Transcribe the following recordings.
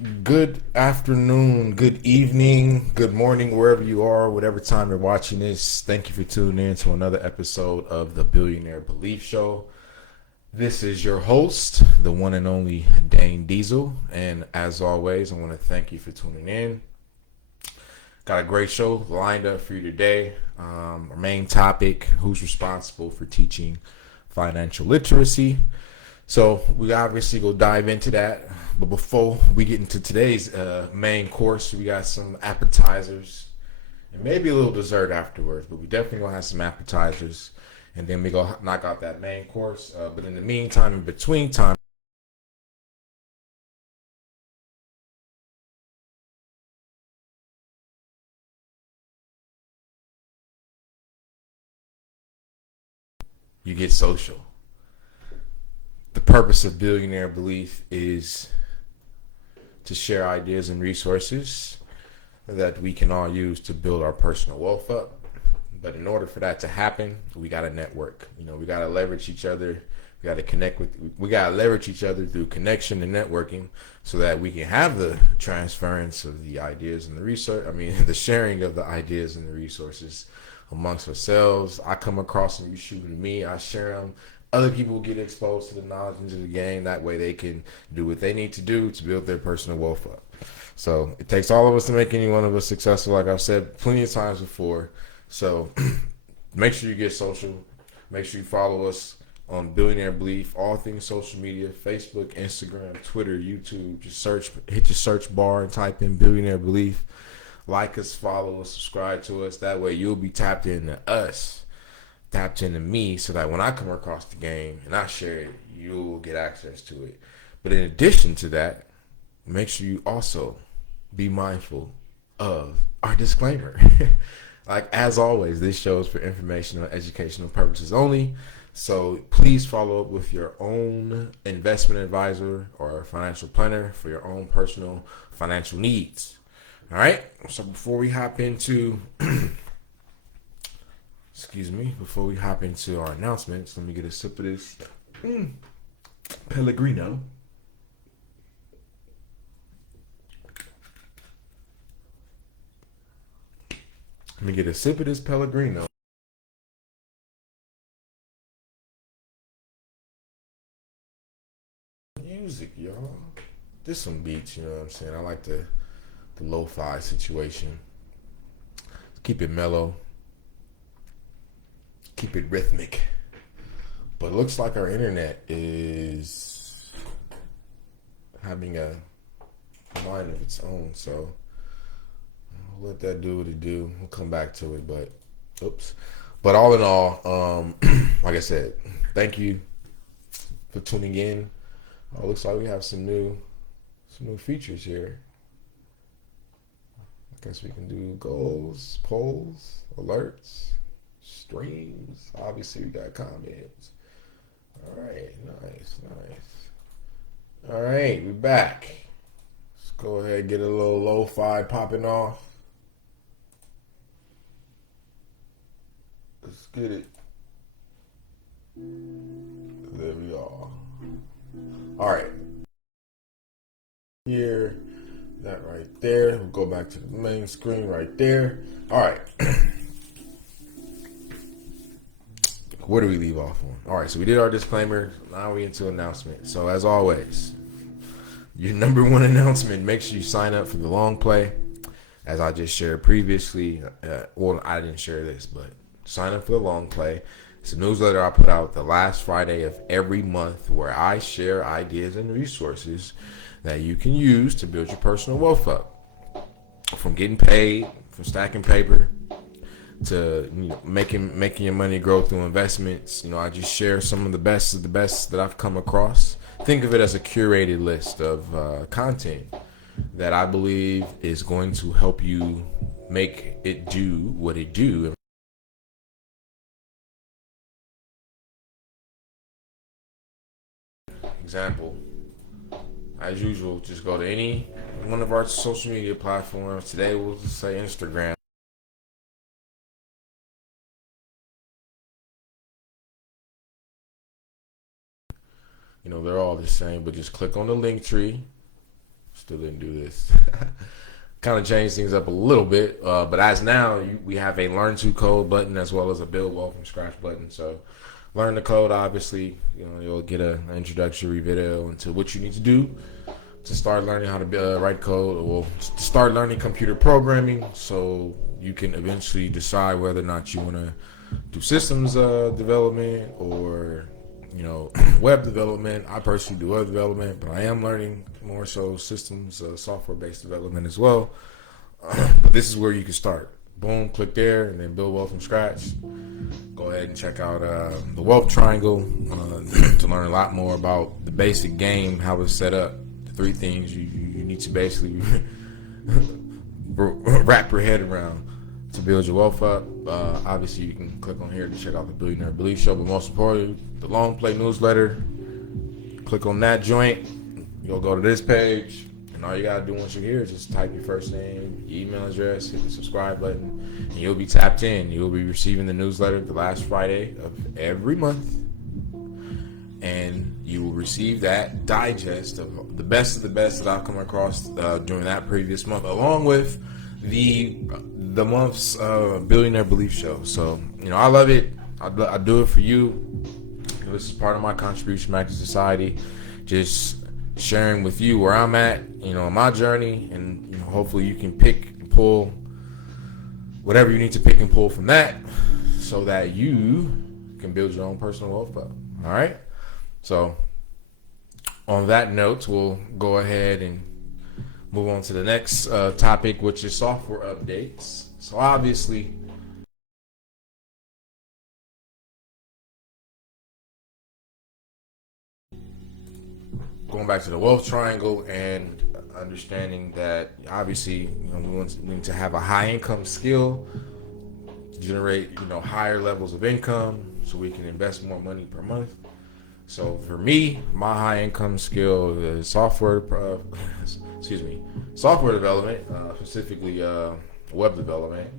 Good afternoon, good evening, good morning, wherever you are, whatever time you're watching this. Thank you for tuning in to another episode of the Billionaire Belief Show. This is your host, the one and only Dane Diesel. And as always, I want to thank you for tuning in. Got a great show lined up for you today. Our main topic: who's responsible for teaching financial literacy? So we obviously go dive into that. But before we get into today's main course, we got some appetizers and maybe a little dessert afterwards. But we definitely gonna have some appetizers, and then we go knock out that main course. But in the meantime, in between time, you get social. The purpose of Billionaire Belief is to share ideas and resources that we can all use to build our personal wealth up. But in order for that to happen, we got to network. We got to leverage each other. We got to we got to leverage each other through connection and networking so that we can have the transference of the ideas and the research. The sharing of the ideas and the resources amongst ourselves. I come across them, you shoot to me, I share them. Other people get exposed to the knowledge and to the game. That way they can do what they need to do to build their personal wealth up. So it takes all of us to make any one of us successful, like I've said plenty of times before. So make sure you get social. Make sure you follow us on Billionaire Belief, all things social media, Facebook, Instagram, Twitter, YouTube. Just hit your search bar and type in Billionaire Belief. Like us, follow us, subscribe to us. That way you'll be tapped into us, tapped into me, so that when I come across the game and I share it, you'll get access to it. But in addition to that, make sure you also be mindful of our disclaimer. Like as always, this show is for informational and educational purposes only. So please follow up with your own investment advisor or financial planner for your own personal financial needs. All right. So before we hop into, before we hop into our announcements, let me get a sip of this Pellegrino. Let me get a sip of this Pellegrino. Music, y'all. This some beats, you know what I'm saying? I like the lo-fi situation. Keep it mellow. Keep it rhythmic. But it looks like our internet is having a mind of its own, so I'll let that do what it do. We'll come back to it, but oops. But all in all, like I said, thank you for tuning in. Looks like we have some new features here. I guess we can do goals, polls, alerts, streams. Obviously, we got comments. All right, nice. All right, we're back. Let's go ahead and get a little lo-fi popping off. Let's get it. There we are. All right. Here, that right there. We'll go back to the main screen right there. All right. Where do we leave off on? All right, so we did our disclaimer. Now we into announcement. So as always, your number one announcement, make sure you sign up for the long play. As I just shared previously, well, I didn't share this, but sign up for the long play. It's a newsletter I put out the last Friday of every month where I share ideas and resources that you can use to build your personal wealth up. From getting paid, from stacking paper, to making your money grow through investments. I just share some of the best that I've come across. Think of it as a curated list of content that I believe is going to help you make it do what it do. Example, as usual, just go to any one of our social media platforms. Today we'll just say Instagram. They're all the same, but just click on the link tree, Still didn't do this. Kind of changed things up a little bit, but as now we have a learn to code button as well as a build well from scratch button. So learn the code, obviously, you'll get an introductory video into what you need to do to start learning how to write code, or to start learning computer programming, so you can eventually decide whether or not you want to do systems development or web development. I personally do web development, but I am learning more so systems software-based development as well. But this is where you can start. Boom, click there, and then build wealth from scratch. Go ahead and check out the wealth triangle to learn a lot more about the basic game, how it's set up, the three things you need to basically wrap your head around to build your wealth up. Obviously, you can click on here to check out the Billionaire Belief Show, but most importantly, the Long Play newsletter. Click on that joint. You'll go to this page, and all you gotta do once you're here is just type your first name, your email address, hit the subscribe button, and you'll be tapped in. You'll be receiving the newsletter the last Friday of every month, and you will receive that digest of the best that I've come across during that previous month, along with the month's Billionaire Belief Show. So I love it. I do it for you. This is part of my contribution back to society. Just sharing with you where I'm at, on my journey, and hopefully you can pick and pull whatever you need to pick and pull from that, so that you can build your own personal wealth up. All right. So on that note, we'll go ahead and move on to the next topic, which is software updates. So obviously, going back to the wealth triangle and understanding that obviously we need to have a high income skill to generate higher levels of income so we can invest more money per month. So for me, my high income skill is software development, specifically web development.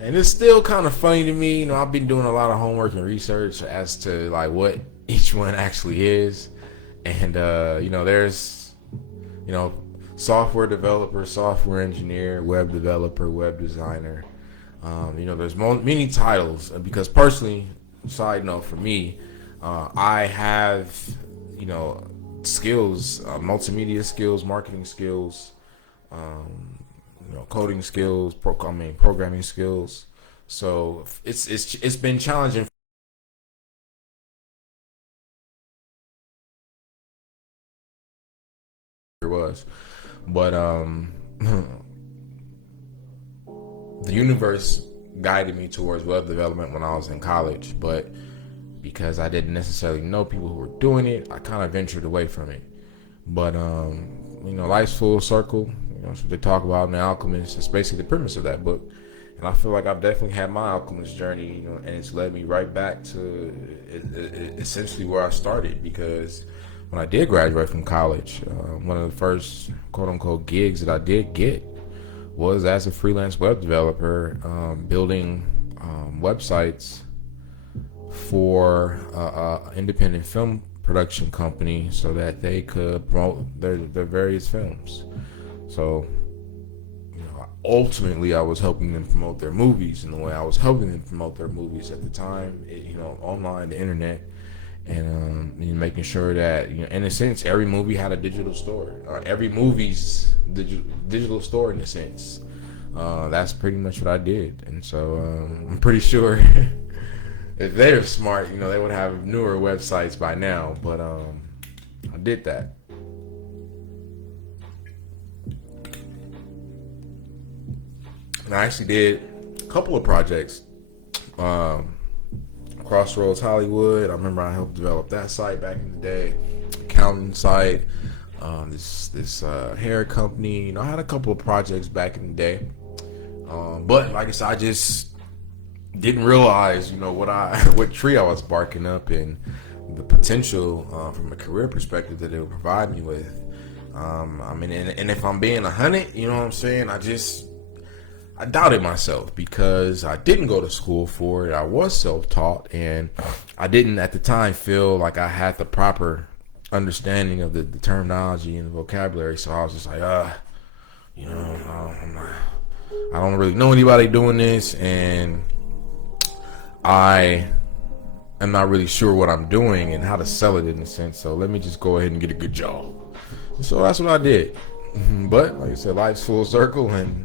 And it's still kind of funny to me. I've been doing a lot of homework and research as to what each one actually is. And there's software developer, software engineer, web developer, web designer. There's many titles, because personally, side note for me, I have skills, multimedia skills, marketing skills, coding skills, programming skills. So it's been challenging. But the universe guided me towards web development when I was in college, but because I didn't necessarily know people who were doing it, I kind of ventured away from it. But life's full circle. That's what they talk about in The Alchemist. It's basically the premise of that book, and I feel like I've definitely had my alchemist journey, and it's led me right back to essentially where I started. Because when I did graduate from college, one of the first quote-unquote gigs that I did get was as a freelance web developer, building websites for independent film production company so that they could promote their various films. So ultimately I was helping them promote their movies, and the way I was helping them promote their movies at the time, online, the internet, and making sure that in a sense every movie had a digital store. Every movie's digital store, in a sense. That's pretty much what I did. And so I'm pretty sure if they're smart, they would have newer websites by now. But I did that. And I actually did a couple of projects. Crossroads Hollywood, I remember I helped develop that site back in the day. Accounting site, this hair company. I had a couple of projects back in the day. But like I said, I just didn't realize, what tree I was barking up, and the potential from a career perspective that it would provide me with. And if I'm being 100, you know what I'm saying? I doubted myself because I didn't go to school for it. I was self-taught, and I didn't at the time feel like I had the proper understanding of the terminology and the vocabulary. So I was just like, you know, I don't really know anybody doing this, and I am not really sure what I'm doing and how to sell it in a sense. So let me just go ahead and get a good job. So that's what I did. But like I said, life's full circle, and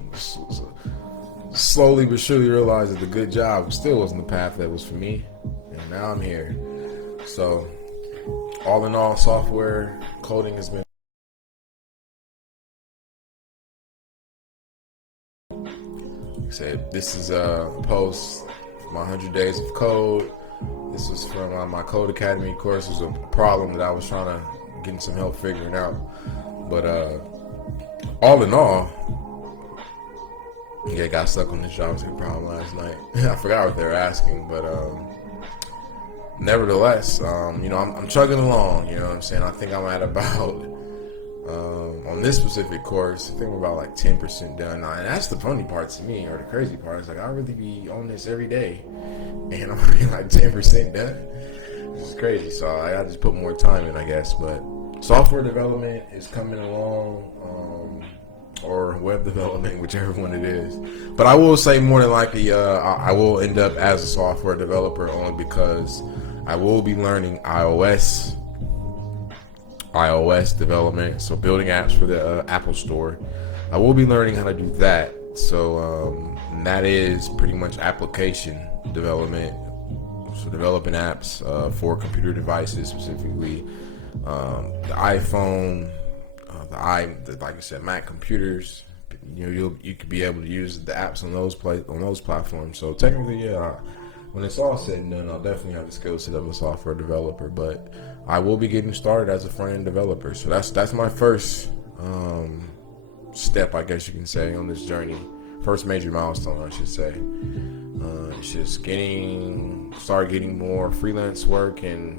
slowly but surely realized that the good job still wasn't the path that was for me, and now I'm here. So all in all, software coding has been, like I said, this is a post my 100 days of code. This was from my Code Academy course. It was a problem that I was trying to get some help figuring out. But all in all, yeah, got stuck on this JavaScript problem last night. I forgot what they were asking, but nevertheless, you know, I'm chugging along. You know what I'm saying? I think I'm at about on this specific course, I think we're about like 10% done now, and that's the funny part to me, or the crazy part. Is like I really be on this every day, and I'm already like 10% done. This is crazy. So I gotta just put more time in, I guess. But software development is coming along, or web development, whichever one it is. But I will say more than likely, I will end up as a software developer only because I will be learning iOS development, so building apps for the Apple Store. I will be learning how to do that. So that is pretty much application development, so developing apps for computer devices, specifically the iPhone, like I said, Mac computers. You know, you could be able to use the apps on those platforms. So technically, yeah, when it's all said and done, I'll definitely have the skill set of a software developer. But I will be getting started as a front-end developer. So that's my first step, I guess you can say, on this journey. First major milestone, I should say. It's just start getting more freelance work, and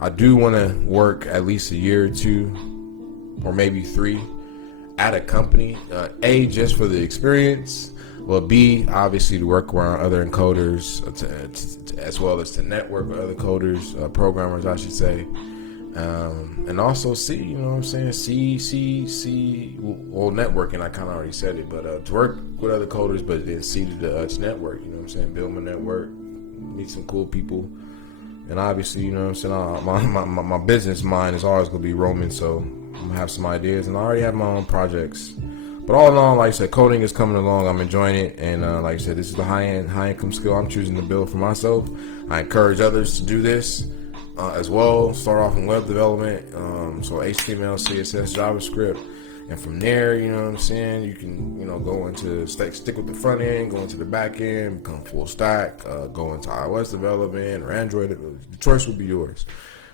I do want to work at least a year or two, or maybe 3, at a company. A, just for the experience. Well, B, obviously to work around other encoders, as well as to network with other coders, programmers, I should say. And also C, you know what I'm saying? C, well, networking, I kind of already said it, but to work with other coders, but then C to network, you know what I'm saying? Build my network, meet some cool people. And obviously, you know what I'm saying? My business mind is always going to be roaming, so I'm going to have some ideas, and I already have my own projects. But all in all, like I said, coding is coming along. I'm enjoying it, and like I said, this is the high income skill I'm choosing to build for myself. I encourage others to do this as well. Start off in web development, so HTML, CSS, JavaScript, and from there, you know what I'm saying, you can, you know, go into stick with the front end, go into the back end, become full stack, go into iOS development or Android. The choice will be yours.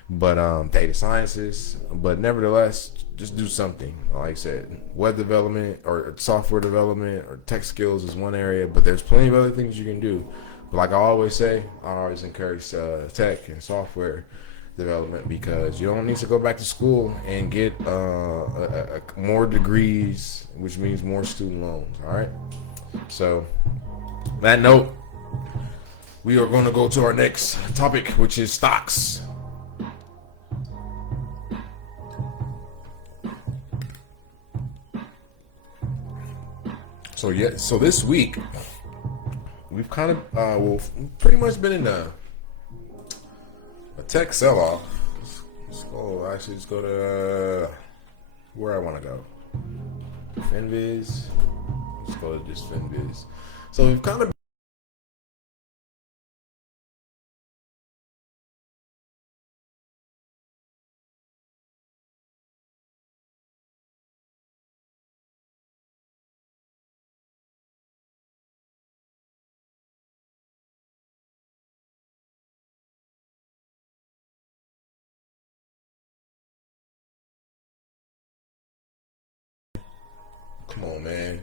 But data sciences, but nevertheless, just do something. Like I said, web development or software development or tech skills is one area, but there's plenty of other things you can do. But like I always say, I always encourage tech and software development, because you don't need to go back to school and get more degrees, which means more student loans. All right. So, on that note, we are going to go to our next topic, which is stocks. So this week we've kind of pretty much been in a tech sell-off. Let's go to where I want to go. FinViz. Let's go to just FinViz. So we've kind of come on, man.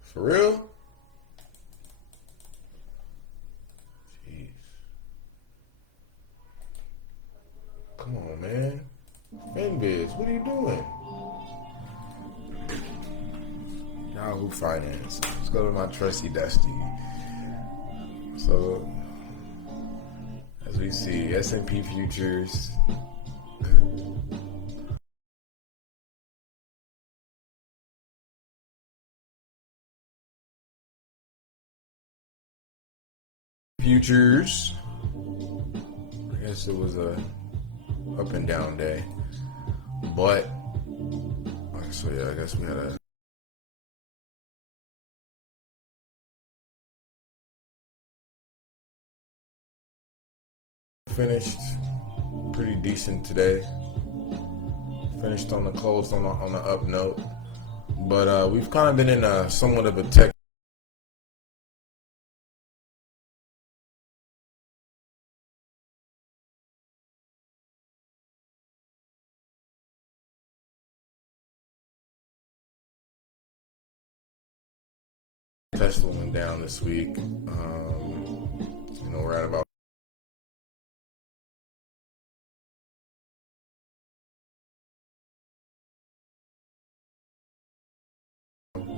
For real? Jeez. Come on, man. FinViz, what are you doing? Yahoo Finance. Let's go to my trusty dusty. So, as me see. S&P futures. Futures. I guess it was a up and down day, but so yeah, I guess we had a finished pretty decent today. Finished on the close on the up note, but we've kind of been in a somewhat of a tech Tesla went down this week. We're at about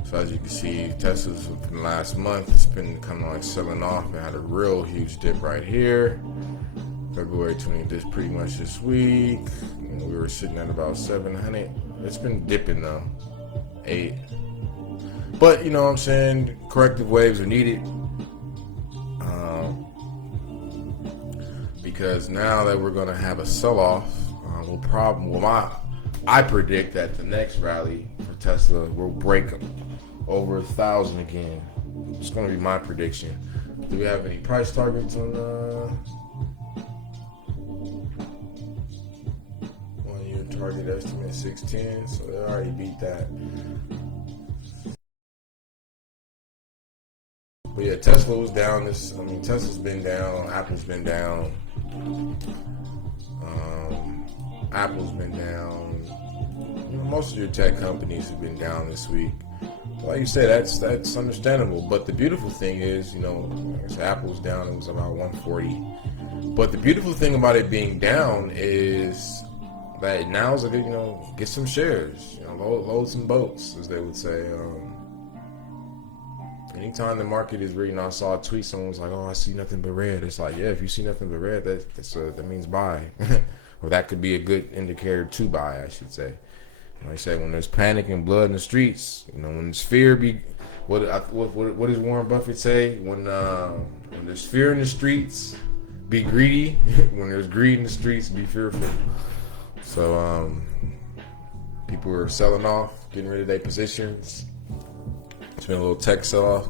so as you can see, Tesla's within the last month, it's been kind of like selling off. It had a real huge dip right here. February 20th, this pretty much this week. We were sitting at about 700. It's been dipping though, 8. But you know what I'm saying, corrective waves are needed. Because now that we're going to have a sell-off, I predict that the next rally for Tesla will break over 1,000 again. It's going to be my prediction. Do we have any price targets on 1 year target estimate 610? So they already beat that. But yeah, Tesla was down. Tesla's been down. Apple's been down. Apple's been down. Most of your tech companies have been down this week. Like you said, that's understandable. But the beautiful thing is, like I said, Apple's down. It was about 140. But the beautiful thing about it being down is that now is a good, get some shares. Load some boats, as they would say. Anytime the market is reading, I saw a tweet, someone was like, "Oh, I see nothing but red." It's like, yeah, if you see nothing but red, that means buy. Or that could be a good indicator to buy, I should say. Like I said, when there's panic and blood in the streets, when there's fear, what does Warren Buffett say? When there's fear in the streets, be greedy. When there's greed in the streets, be fearful. So people are selling off, getting rid of their positions. It's been a little tech sell-off.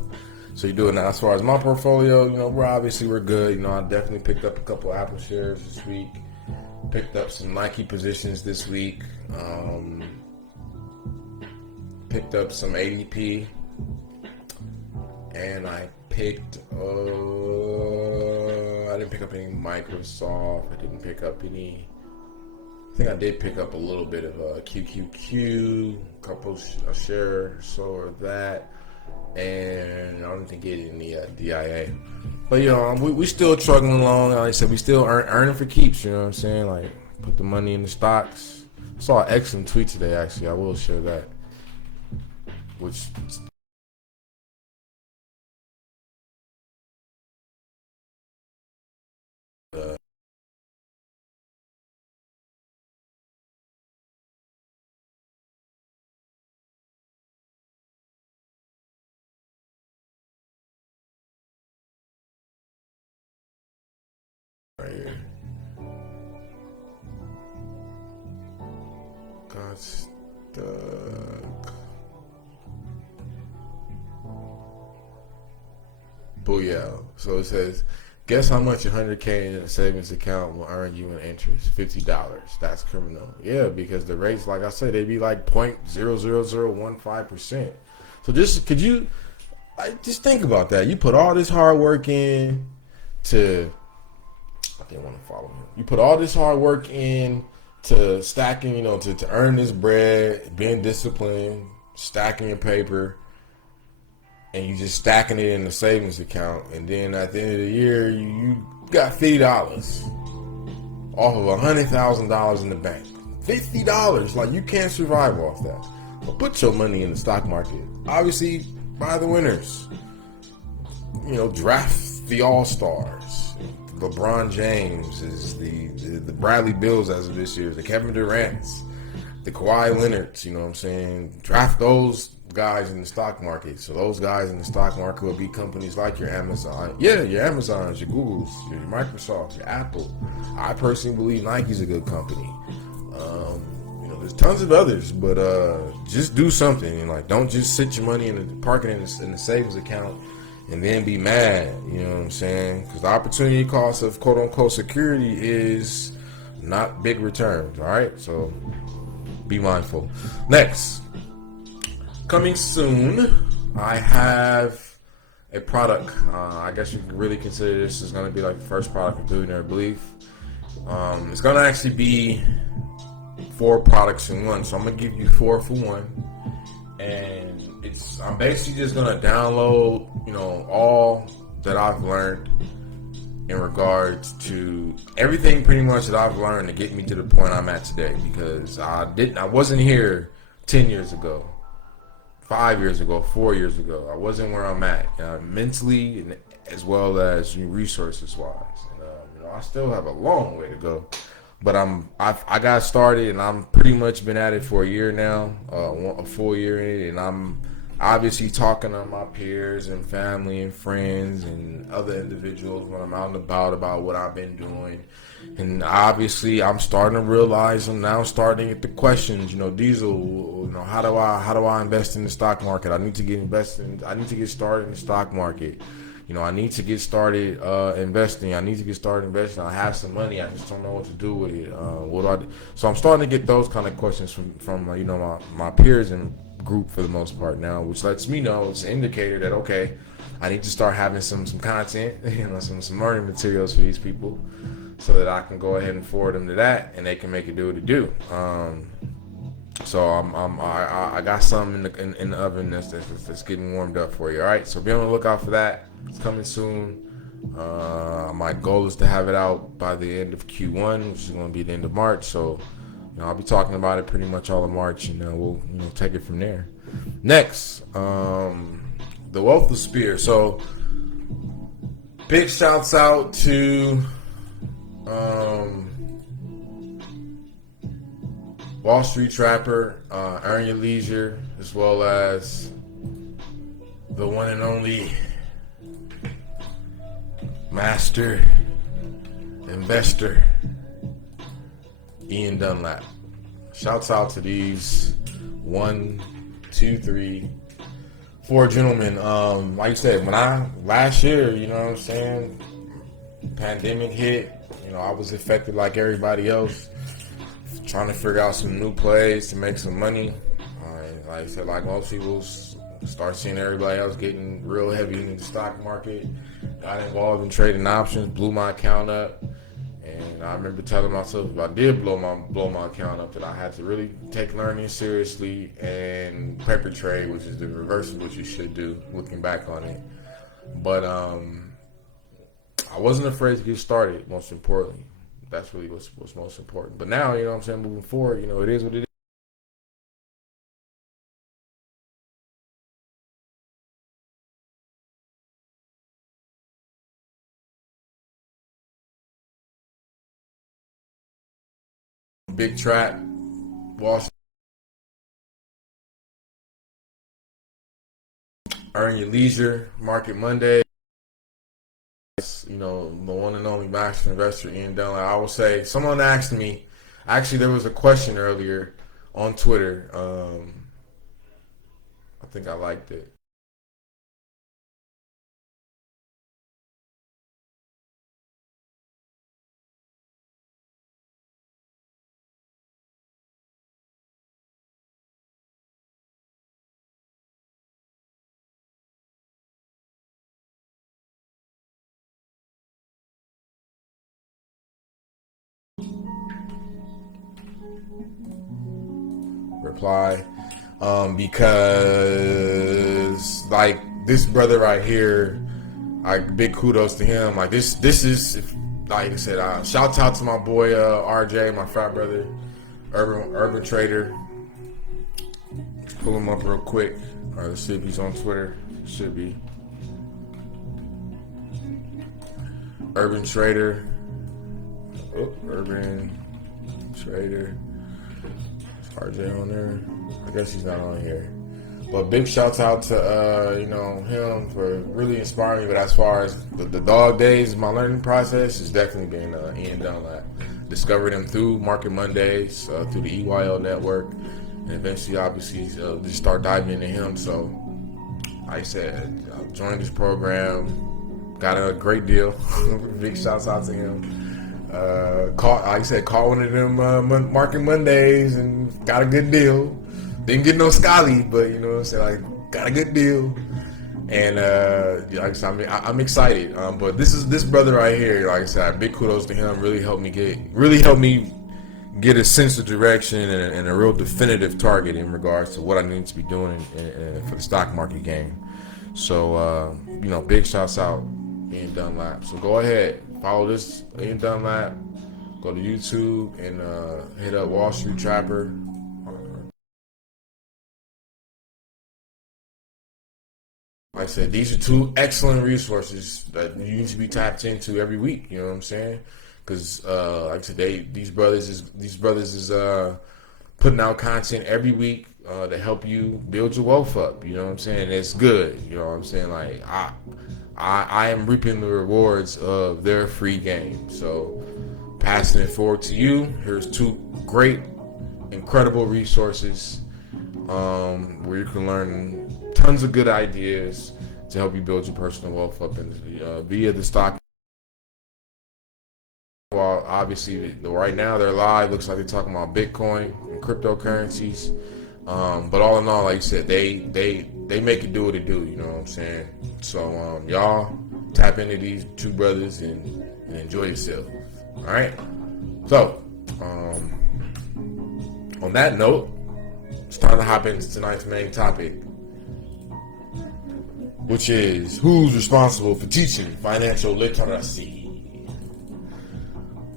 So you're doing that. As far as my portfolio, we're good. I definitely picked up a couple of Apple shares this week. Picked up some Nike positions this week. Picked up some ADP. And I picked, I didn't pick up any Microsoft. I didn't pick up any, I think I did pick up a little bit of QQQ, a couple a share or so of that. And I don't think it in the DIA. But, we still struggling along. Like I said, we still earning for keeps, you know what I'm saying? Like, put the money in the stocks. I saw an excellent tweet today, actually. I will share that. Which... right here. Got stuck. Booyah. So it says, guess how much 100K in a savings account will earn you in interest? $50. That's criminal. Yeah, because the rates, like I said, they be like 0.00015%. So just think about that. You put all this hard work in to... I didn't want to follow him. You put all this hard work in to stacking, to earn this bread, being disciplined, stacking your paper, and you just stacking it in the savings account. And then at the end of the year, you got $50 off of $100,000 in the bank. $50, like you can't survive off that. But put your money in the stock market. Obviously, buy the winners. Draft the all-stars. LeBron James, is the Bradley Bills as of this year, the Kevin Durant's, the Kawhi Leonard's, you know what I'm saying? Draft those guys in the stock market. So those guys in the stock market will be companies like your Amazon. Yeah, your Amazons, your Googles, your Microsofts, your Apple. I personally believe Nike's a good company. There's tons of others, but just do something. And like, don't just sit your money park it in the savings account and then be mad. You know what I'm saying? Because the opportunity cost of quote unquote security is not big returns. All right, so be mindful. Next, coming soon, I have a product. I guess you can really consider this is going to be like the first product of Billionaire Belief. It's going to actually be 4 products in one, so I'm gonna give you 4 for one, and I'm basically just gonna download, all that I've learned in regards to everything pretty much that I've learned to get me to the point I'm at today, because I wasn't here 10 years ago, 5 years ago, 4 years ago. I wasn't where I'm at mentally and as well as resources wise, and I still have a long way to go. But I got started, and I'm pretty much been at it for a year now, a full year in it, and I'm obviously talking to my peers and family and friends and other individuals when I'm out and about what I've been doing. And obviously I'm starting to realize, I'm now starting to get the questions, Diesel, how do I invest in the stock market? I need to get started in the stock market. I need to get started investing. I have some money. I just don't know what to do with it. What do I do? So I'm starting to get those kind of questions from my peers and group for the most part now, which lets me know, it's an indicator that, okay, I need to start having some content, some learning materials for these people, so that I can go ahead and forward them to that, and they can make it do what it do. So I got something in the oven that's getting warmed up for you. All right, so be on the lookout for that. It's coming soon. My goal is to have it out by the end of Q1, which is going to be the end of March. So I'll be talking about it pretty much all of March, and we'll take it from there. Next, the Wealth of Spear. So big shouts out to Wall Street Trapper, Earn Your Leisure, as well as the one and only Master Investor, Ian Dunlap. Shouts out to these 1, 2, 3, 4 gentlemen. Like I said, last year, pandemic hit, I was affected like everybody else, trying to figure out some new plays to make some money. Like I said, like most people, start seeing everybody else getting real heavy into the stock market. Got involved in trading options, blew my account up, and I remember telling myself if I did blow my account up, that I had to really take learning seriously and paper trade, which is the reverse of what you should do, looking back on it. But I wasn't afraid to get started. Most importantly, that's really what's most important. But now, moving forward, it is what it is. Big Trap, Wall Street, Earn Your Leisure, Market Monday. The one and only Master Investor, Ian Dunlap. I will say, someone asked me, actually there was a question earlier on Twitter. I think I liked it. Reply, because like this brother right here, big kudos to him. Like this is, like I said, shout out to my boy RJ, my frat brother, urban trader. Let's pull him up real quick. All right, let's see if he's on Twitter. Should be. Urban Trader. Urban Trader. Is RJ on there? I guess he's not on here. But big shouts out to him for really inspiring me. But as far as the dog days, my learning process has definitely been Ian Dunlap. Discovered him through Market Mondays, through the EYL network, and eventually, obviously, just start diving into him. So, like I said, I joined this program, got a great deal. Big shouts out to him. Call one of them Market Mondays and got a good deal. Didn't get no Scally, but you know what I'm saying, like, got a good deal. And like I said, I'm excited. But this brother right here, like I said, big kudos to him. Really helped me get a sense of direction and a real definitive target in regards to what I need to be doing for the stock market game. So big shouts out Ian Dunlap. So go ahead, follow this Ian Dunlap. Go to YouTube and hit up Wall Street Trapper. Like I said, these are two excellent resources that you need to be tapped into every week. You know what I'm saying? Because like I said, these brothers is putting out content every week to help you build your wealth up. You know what I'm saying? It's good. You know what I'm saying? Like I am reaping the rewards of their free game. So passing it forward to you. Here's two great, incredible resources where you can learn tons of good ideas to help you build your personal wealth up via the stock. Well, obviously, right now they're live. Looks like they're talking about Bitcoin and cryptocurrencies. But all in all, like you said, they make it do what it do. You know what I'm saying? So y'all tap into these two brothers and enjoy yourself. All right. So on that note, it's time to hop into tonight's main topic, which is who's responsible for teaching financial literacy.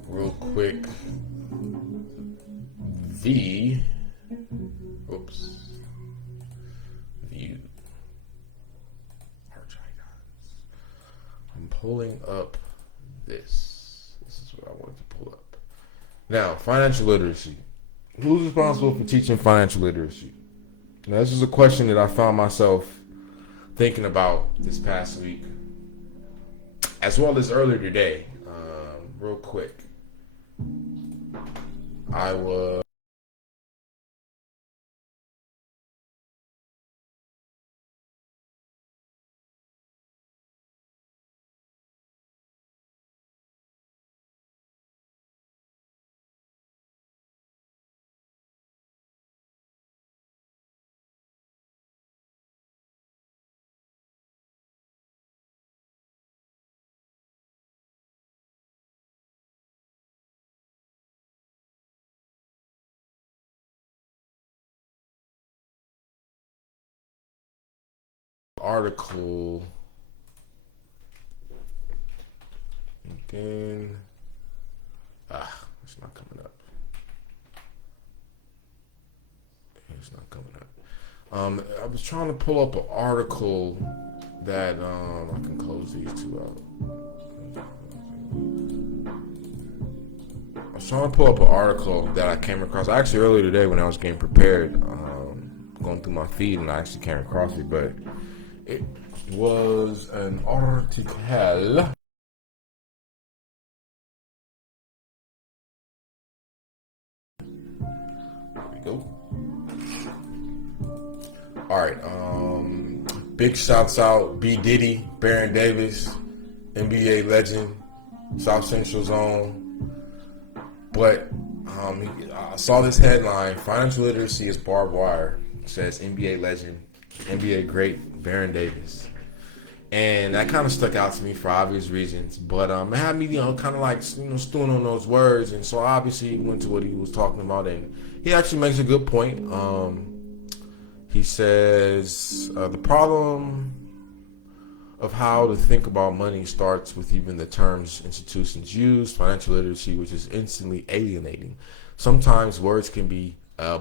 Real quick, view. I'm pulling up this. This is what I wanted to pull up. Now, financial literacy. Who's responsible for teaching financial literacy? Now, this is a question that I found myself thinking about this past week, as well as earlier today. Real quick, I was article again. It's not coming up. It's not coming up. I was trying to pull up an article that I can close these two out. I was trying to pull up an article that I came across actually earlier today when I was getting prepared, going through my feed, and I actually came across it, but it was an article. There we go. All right. Big shouts out B Diddy, Baron Davis, NBA legend, South Central Zone. But I saw this headline: financial literacy is barbed wire. It says NBA legend, NBA great Baron Davis, and that kind of stuck out to me for obvious reasons. But it had me, kind of like stewing on those words, and so I obviously went to what he was talking about, and he actually makes a good point. He says the problem of how to think about money starts with even the terms institutions use. Financial literacy, which is instantly alienating. Sometimes words can be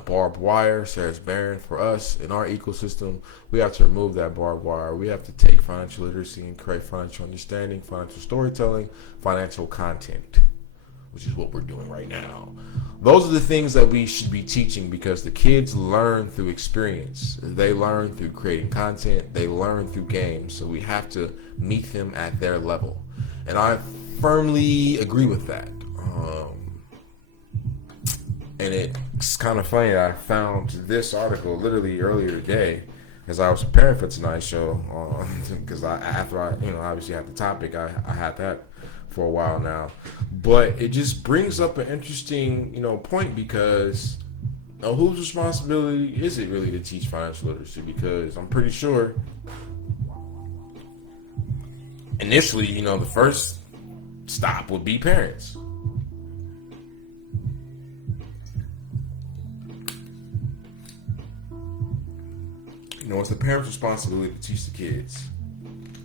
barbed wire, says Barron. For us in our ecosystem, we have to remove that barbed wire. We have to take financial literacy and create financial understanding, financial storytelling, financial content, which is what we're doing right now. Those are the things that we should be teaching, because the kids learn through experience. They learn through creating content. They learn through games. So we have to meet them at their level. And I firmly agree with that. And it's kind of funny. I found this article literally earlier today as I was preparing for tonight's show. Because after I obviously had the topic, I had that for a while now. But it just brings up an interesting, point, because whose responsibility is it really to teach financial literacy? Because I'm pretty sure initially, the first stop would be parents. It's the parents' responsibility to teach the kids.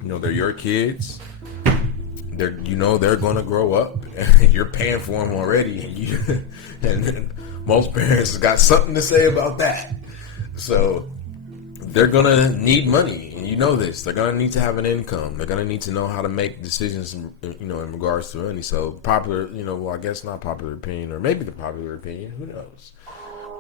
They're your kids. They're going to grow up, and you're paying for them already, and most parents got something to say about that. So they're going to need money, and this. They're going to need to have an income. They're going to need to know how to make decisions, in regards to money. So popular, I guess not popular opinion, or maybe the popular opinion, who knows,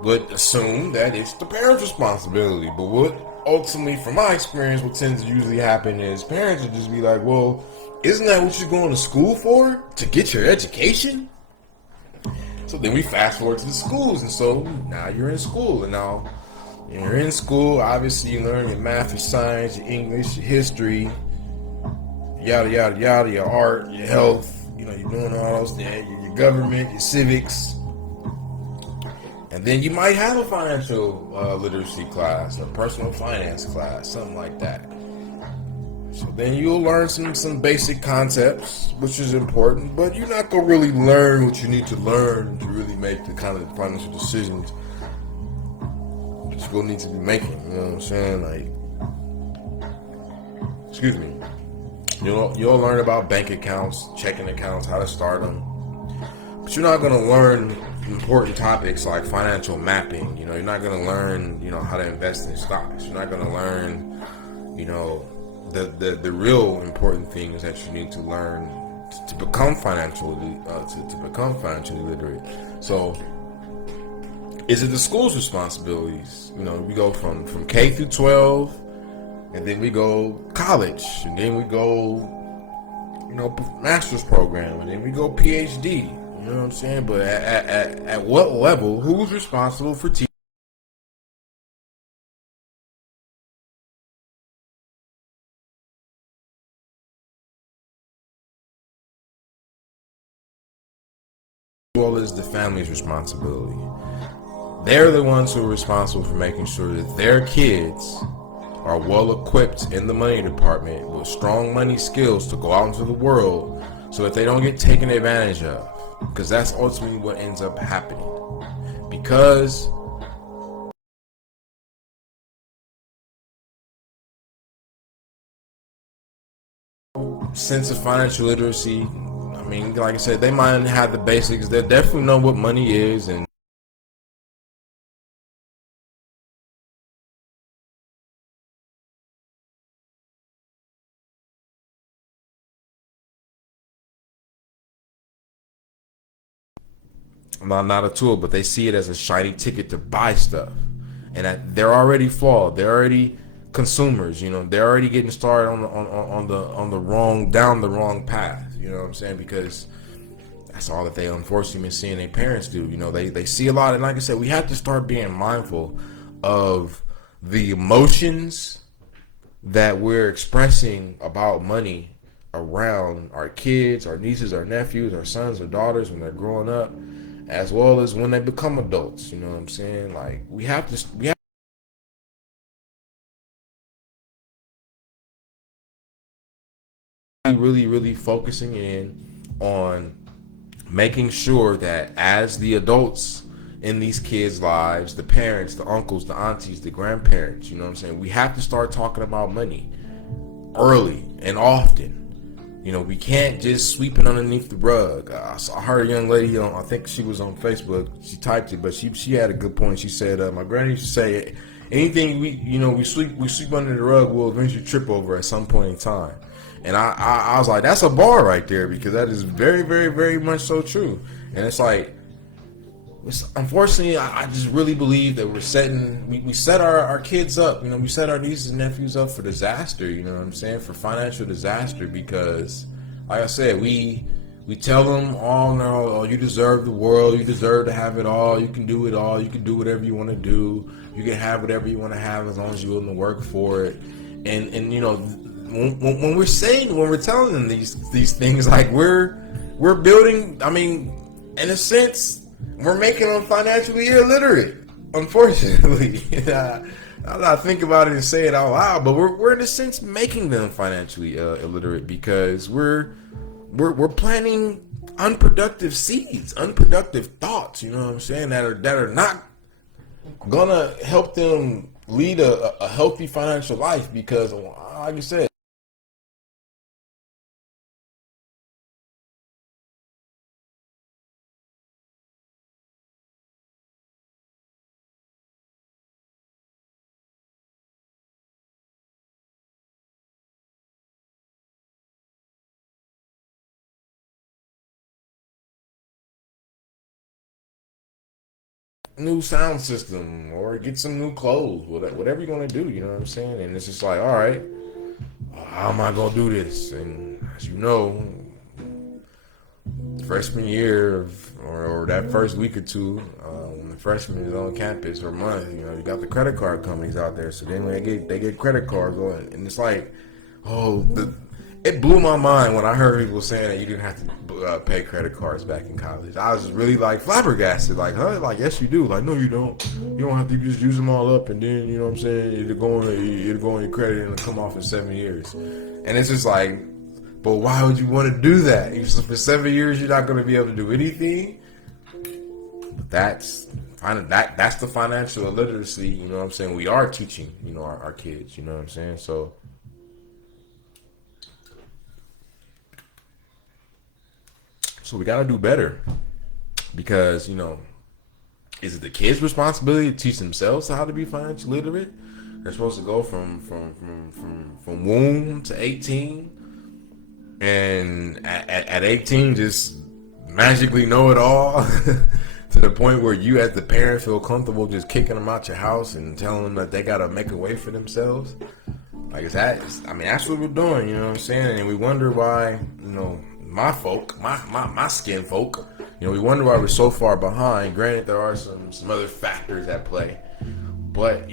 would assume that it's the parents' responsibility. But what ultimately, from my experience, what tends to usually happen is parents will just be like, well, isn't that what you're going to school for? To get your education? So then we fast forward to the schools, and so now you're in school, and now you're in school. Obviously, you learn your math, your science, your English, your history, yada yada yada, your art, your health. You're doing all those things. Your government, your civics, and then you might have a financial literacy class, a personal finance class, something like that. So then you'll learn some basic concepts, which is important, but you're not going to really learn what you need to learn to really make the kind of financial decisions that you're going to need to be making. You know what I'm saying? Like, excuse me. You'll learn about bank accounts, checking accounts, how to start them. But you're not going to learn important topics like financial mapping. You're not going to learn, how to invest in stocks. You're not going to learn, the real important things that you need to learn to become financially literate. So, is it the school's responsibilities? We go from K through 12, and then we go college, and then we go, master's program, and then we go PhD. You know what I'm saying? But at what level? Who's responsible for teaching? Well, is the family's responsibility. They're the ones who are responsible for making sure that their kids are well equipped in the money department with strong money skills to go out into the world, so that they don't get taken advantage of. Because that's ultimately what ends up happening. Because sense of financial literacy, like I said, they might have the basics. They definitely know what money is, and not a tool, but they see it as a shiny ticket to buy stuff, and that they're already flawed. They're already consumers. They're already getting started on the wrong path. You know what I'm saying? Because that's all that they unfortunately been seeing their parents do. They see a lot, and like I said, we have to start being mindful of the emotions that we're expressing about money around our kids, our nieces, our nephews, our sons, or daughters when they're growing up, as well as when they become adults. You know what I'm saying? Like, we have really, really focusing in on making sure that as the adults in these kids' lives, the parents, the uncles, the aunties, the grandparents, we have to start talking about money early and often. We can't just sweep it underneath the rug. I heard a young lady I think she was on Facebook. She typed it, but she had a good point. She said, "My granny used to say, anything we sweep under the rug, we'll eventually trip over at some point in time." And I was like, that's a bar right there, because that is very, very, very much so true. And it's like, unfortunately, I just really believe that we set our kids up, we set our nieces and nephews up for disaster, for financial disaster, because, like I said, we tell them, oh no, oh, you deserve the world, you deserve to have it all, you can do it all, you can do whatever you want to do, you can have whatever you want to have as long as you're willing to work for it. And when we're telling them these things, like we're building, in a sense, we're making them financially illiterate, unfortunately. I think about it and say it out loud, but we're in a sense making them financially illiterate, because we're planting unproductive seeds, unproductive thoughts, that are not gonna help them lead a healthy financial life, because, like I said, new sound system or get some new clothes, whatever you're gonna do, and it's just like, all right, how am I gonna do this? And as you know, freshman year or that first week or two, when the freshman is on campus or month, you got the credit card companies out there, so then they get credit cards going, and it's like, it blew my mind when I heard people saying that you didn't have to pay credit cards back in college. I was just really like flabbergasted, like, huh? Like, yes you do. Like, no you don't. You don't have to, you just use them all up, and then, it'll go on your credit and it'll come off in 7 years. And it's just like, but why would you want to do that? For 7 years you're not going to be able to do anything? But that's the financial illiteracy, we are teaching, our kids, So we got to do better, because, is it the kids' responsibility to teach themselves how to be financially literate? They're supposed to go from womb to 18, and at 18 just magically know it all to the point where you as the parent feel comfortable just kicking them out your house and telling them that they got to make a way for themselves. Like, that's what we're doing, and we wonder why, my skin folk, we wonder why we're so far behind. Granted, there are some other factors at play, but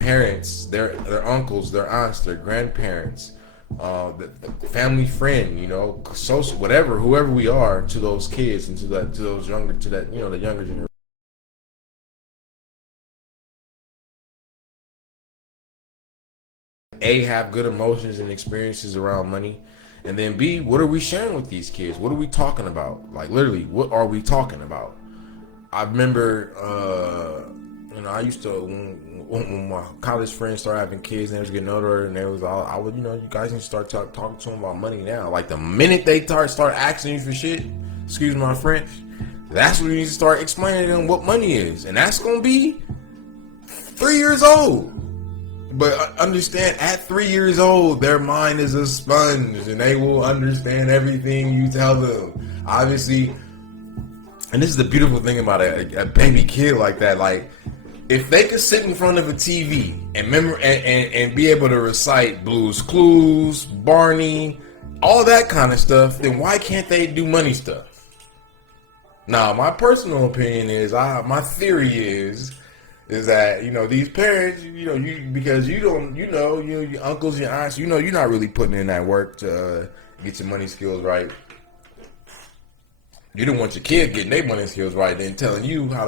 parents, their uncles, their aunts, their grandparents, the family friend, social, whatever, whoever we are to those kids and to those younger, the younger generation. A, have good emotions and experiences around money, and then B, what are we sharing with these kids? What are we talking about? Like, literally, what are we talking about? I remember, I used to, when my college friends started having kids and they was getting older, and they was all, you guys need to start talking to them about money now. Like, the minute they start asking you for shit, excuse my French, that's when you need to start explaining to them what money is, and that's gonna be 3 years old. But understand, at 3 years old, their mind is a sponge, and they will understand everything you tell them. Obviously, and this is the beautiful thing about a baby kid like that. Like, if they could sit in front of a TV and remember and be able to recite Blue's Clues, Barney, all that kind of stuff, then why can't they do money stuff? Now, my personal opinion is, my theory is that, these parents, because your uncles, your aunts, you're not really putting in that work to get your money skills right. You don't want your kid getting their money skills right, then telling you how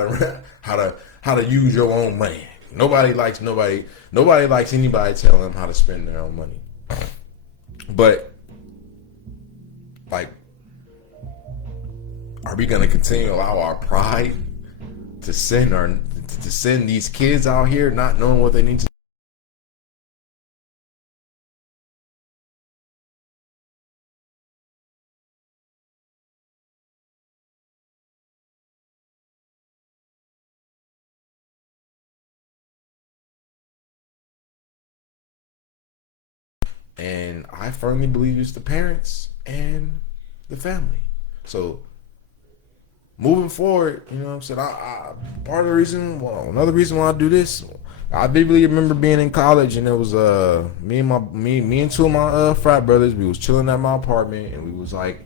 to use your own money. Nobody likes anybody telling them how to spend their own money. But, like, are we going to continue to allow our pride to to send these kids out here not knowing what they need to. And I firmly believe it's the parents and the family. So moving forward, you know what I'm saying? Part of the reason, well, another reason why I do this, I vividly remember being in college, and it was me and two of my frat brothers. We was chilling at my apartment, and we was like,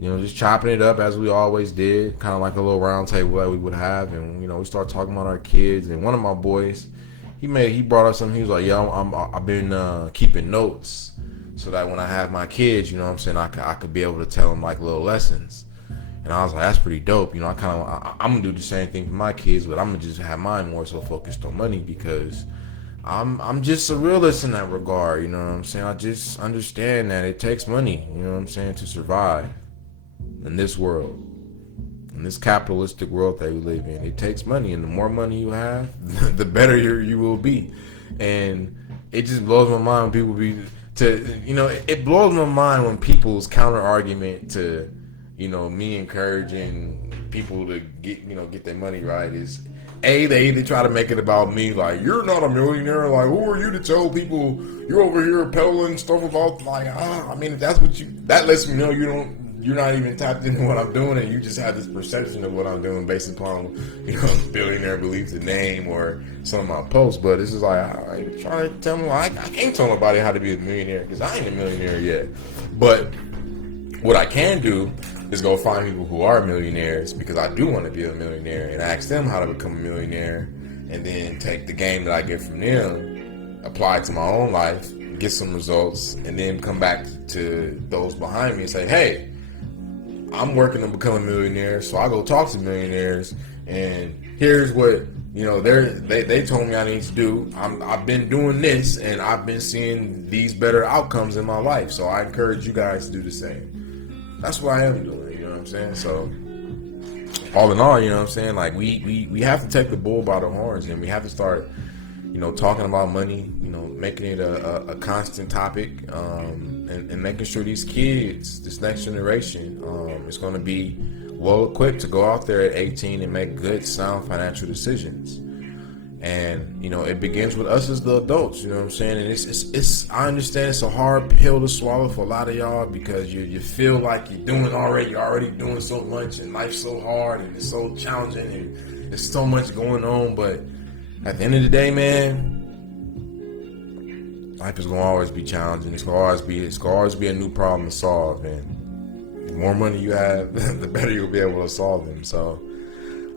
you know, just chopping it up as we always did, kind of like a little round table that we would have, and you know, we started talking about our kids. And one of my boys, he brought up something. He was like, "Yo, I've been keeping notes, so that when I have my kids, you know what I'm saying, I could be able to tell them like little lessons." And I was like, that's pretty dope. You know, I'm gonna do the same thing for my kids, but I'm gonna just have mine more so focused on money, because I'm just a realist in that regard. You know what I'm saying? I just understand that it takes money, you know what I'm saying, to survive in this world, in this capitalistic world that we live in. It takes money, and the more money you have, the better you will be. And it just blows my mind when people it blows my mind when people's counter argument to, you know, me encouraging people to get their money right is, they either try to make it about me, like, you're not a millionaire, like, who are you to tell people you're over here peddling stuff about, like, I mean, if that's what that lets me know you're not even tapped into what I'm doing, and you just have this perception of what I'm doing based upon, Billionaire believes the name or some of my posts. But this is like, I try to tell them, I can't tell nobody how to be a millionaire, because I ain't a millionaire yet. But what I can do is go find people who are millionaires, because I do want to be a millionaire, and ask them how to become a millionaire, and then take the game that I get from them, apply it to my own life, get some results, and then come back to those behind me and say, hey, I'm working to become a millionaire, so I go talk to millionaires, and here's what they told me I need to do. I've been doing this, and I've been seeing these better outcomes in my life. So I encourage you guys to do the same. That's what I am doing. You know what I'm saying? So all in all, you know what I'm saying? Like we have to take the bull by the horns, and we have to start, talking about money, making it a constant topic, and making sure these kids, this next generation, is going to be well equipped to go out there at 18 and make good, sound financial decisions. And it begins with us as the adults. You know what I'm saying? And it's I understand it's a hard pill to swallow for a lot of y'all, because you feel like you're already doing so much, and life's so hard, and it's so challenging, and there's so much going on. But at the end of the day, man, life is gonna always be challenging. It's gonna always be a new problem to solve, and the more money you have, the better you'll be able to solve them. So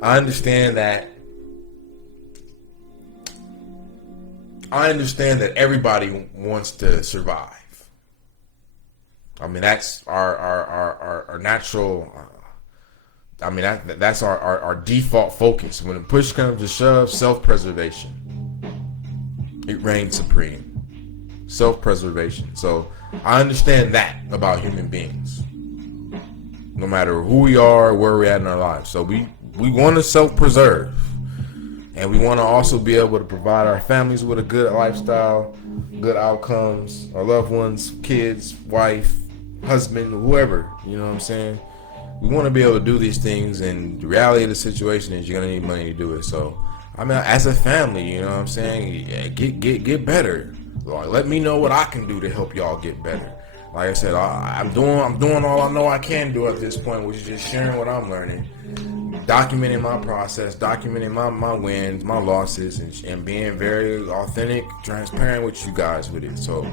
I understand that. Everybody wants to survive. I mean, that's our natural. I mean, that's our default focus. When the push comes to shove, self-preservation. It reigns supreme. Self-preservation. So I understand that about human beings. No matter who we are, where we're at in our lives. So we want to self-preserve. And we want to also be able to provide our families with a good lifestyle, good outcomes, our loved ones, kids, wife, husband, whoever, you know what I'm saying? We want to be able to do these things, and the reality of the situation is you're going to need money to do it. So, I mean, as a family, you know what I'm saying? Yeah, get better. Like, let me know what I can do to help y'all get better. Like I said, I'm doing all I know I can do at this point, which is just sharing what I'm learning, documenting my process, documenting my wins, my losses, and being very authentic, transparent with you guys with it. So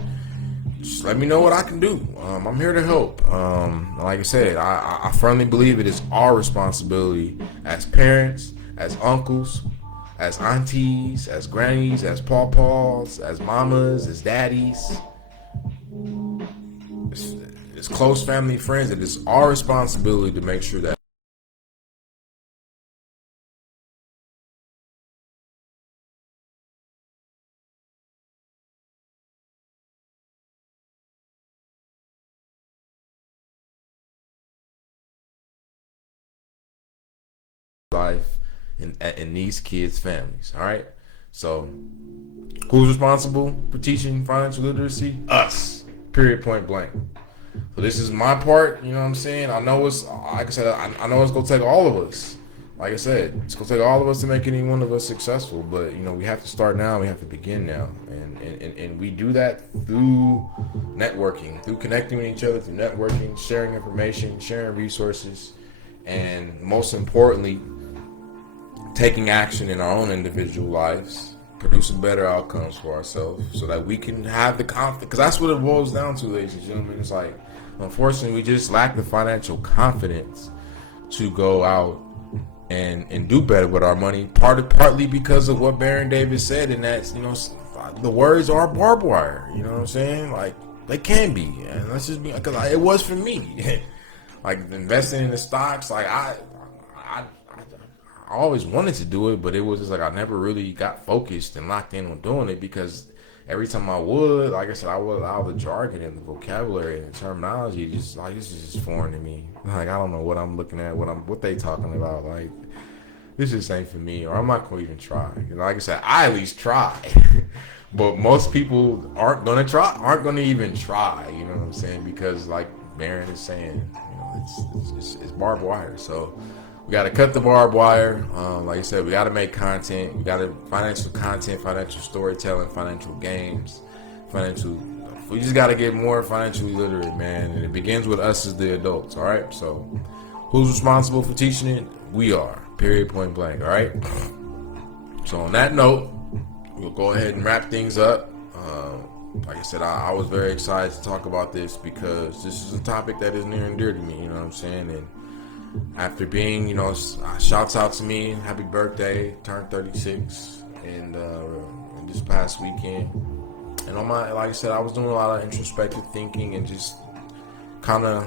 just let me know what I can do. I'm here to help. Like I said, I firmly believe it is our responsibility as parents, as uncles, as aunties, as grannies, as pawpaws, as mamas, as daddies, as close family friends. It is our responsibility to make sure that life in these kids' families. All right. So who's responsible for teaching financial literacy? Us. Period. Point blank. So this is my part. You know what I'm saying? I know it's like I said. I know it's gonna take all of us. Like I said, it's gonna take all of us to make any one of us successful. But we have to start now. We have to begin now, and we do that through networking, through connecting with each other, through networking, sharing information, sharing resources, and most importantly, taking action in our own individual lives, producing better outcomes for ourselves, so that we can have the confidence. Because that's what it boils down to, ladies and gentlemen. It's like, unfortunately, we just lack the financial confidence to go out and do better with our money. Partly because of what Baron Davis said, and that's the words are barbed wire. You know what I'm saying? Like, they can be, and let's just be, because it was for me. Like investing in the stocks, like I always wanted to do it, but it was just like I never really got focused and locked in on doing it, because every time I would, like I said, I would allow the jargon and the vocabulary and the terminology just like, this is just foreign to me. Like, I don't know what I'm looking at, what they talking about. Like, this just ain't for me, or I'm not gonna even try. Like I said, I at least try. But most people aren't gonna even try, you know what I'm saying? Because like Baron is saying, it's barbed wire. So we got to cut the barbed wire. Like I said, we got to make content. We got to financial content, financial storytelling, financial games, we just got to get more financially literate, man. And it begins with us as the adults. All right. So who's responsible for teaching it? We are. Period. Point blank. All right. So on that note, we'll go ahead and wrap things up. Like I said, I was very excited to talk about this, because this is a topic that is near and dear to me. You know what I'm saying? And after being, shouts out to me, happy birthday, turned 36, and this past weekend. And on my, like I said, I was doing a lot of introspective thinking and just kind of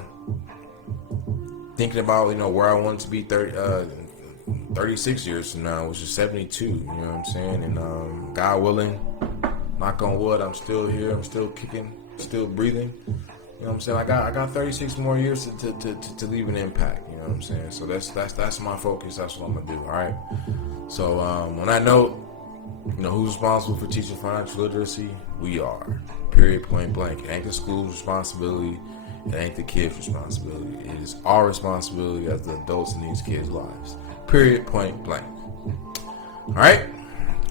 thinking about, where I wanted to be 36 years from now, which is 72. You know what I'm saying? And God willing, knock on wood, I'm still here, I'm still kicking, still breathing. You know what I'm saying? I got 36 more years to leave an impact. You know what I'm saying? So that's my focus. That's what I'm gonna do. All right. So on that note, who's responsible for teaching financial literacy? We are. Period. Point blank. It ain't the school's responsibility. It ain't the kids' responsibility. It is our responsibility as the adults in these kids' lives. Period. Point blank. All right.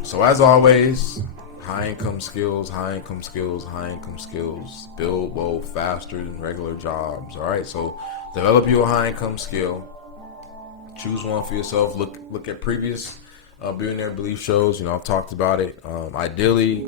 So as always, high income skills, build both faster than regular jobs. All right, so develop your high income skill. Choose one for yourself. Look at previous Billionaire Belief shows. I've talked about it. Ideally,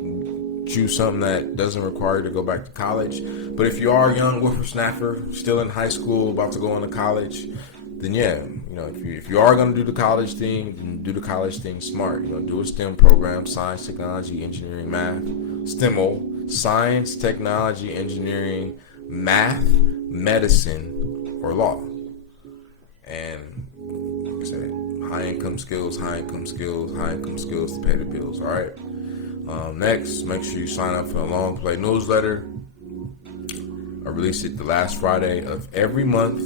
choose something that doesn't require you to go back to college. But if you are a young whippersnapper, still in high school, about to go into college, then yeah, if you are going to do the college thing, then do the college thing smart. Do a STEM program: science, technology, engineering, math. STEMO: science, technology, engineering, math, medicine, or law. And like I said, high income skills to pay the bills. All right. Next, make sure you sign up for the Long Play newsletter. I release it the last Friday of every month.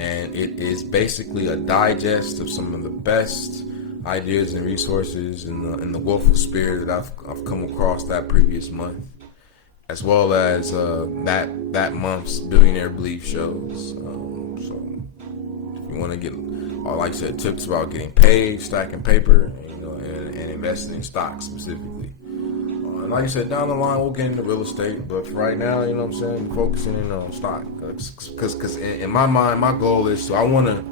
And it is basically a digest of some of the best ideas and resources in the willful spirit that I've come across that previous month, as well as that month's Billionaire Belief shows. So if you want to get, like I said, tips about getting paid, stacking paper, and investing in stocks specifically. And like I said, down the line, we'll get into real estate. But for right now, focusing in on stock. Because in my mind, my goal is I want to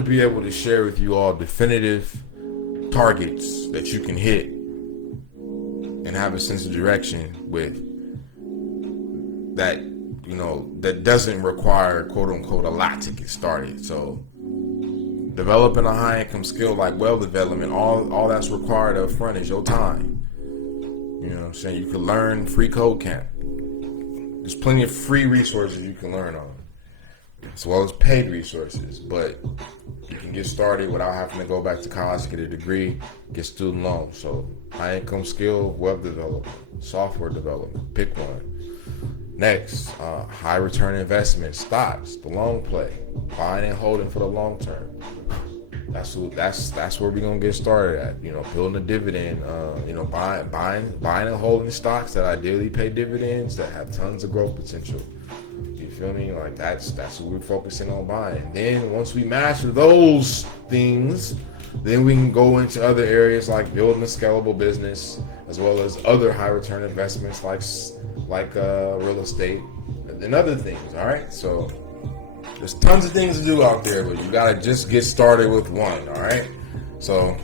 be able to share with you all definitive targets that you can hit and have a sense of direction with that, that doesn't require, quote unquote, a lot to get started. So developing a high income skill like wealth development, all that's required up front is your time. You know what I'm saying? You can learn free code camp. There's plenty of free resources you can learn on, as well as paid resources. But you can get started without having to go back to college, get a degree, get student loans. So high income skill, web development, software development, pick one. Next, high return investment, stocks, the long play, buying and holding for the long term. That's where we're gonna get started at. Building a dividend. Buying and holding stocks that ideally pay dividends that have tons of growth potential. You feel me? Like that's what we're focusing on buying. Then once we master those things, then we can go into other areas like building a scalable business, as well as other high return investments like real estate and other things. All right, so there's tons of things to do out there, but you gotta just get started with one. All right, so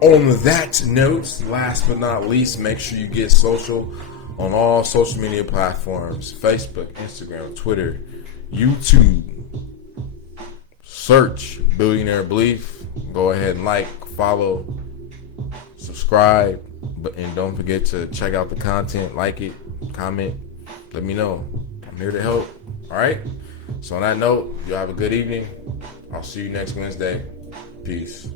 on that note, last but not least, make sure you get social on all social media platforms: Facebook, Instagram, Twitter, YouTube. Search Billionaire Belief. Go ahead and like, follow, subscribe, and don't forget to check out the content. Like it, comment, let me know. I'm here to help. All right. So on that note, you have a good evening. I'll see you next Wednesday. Peace.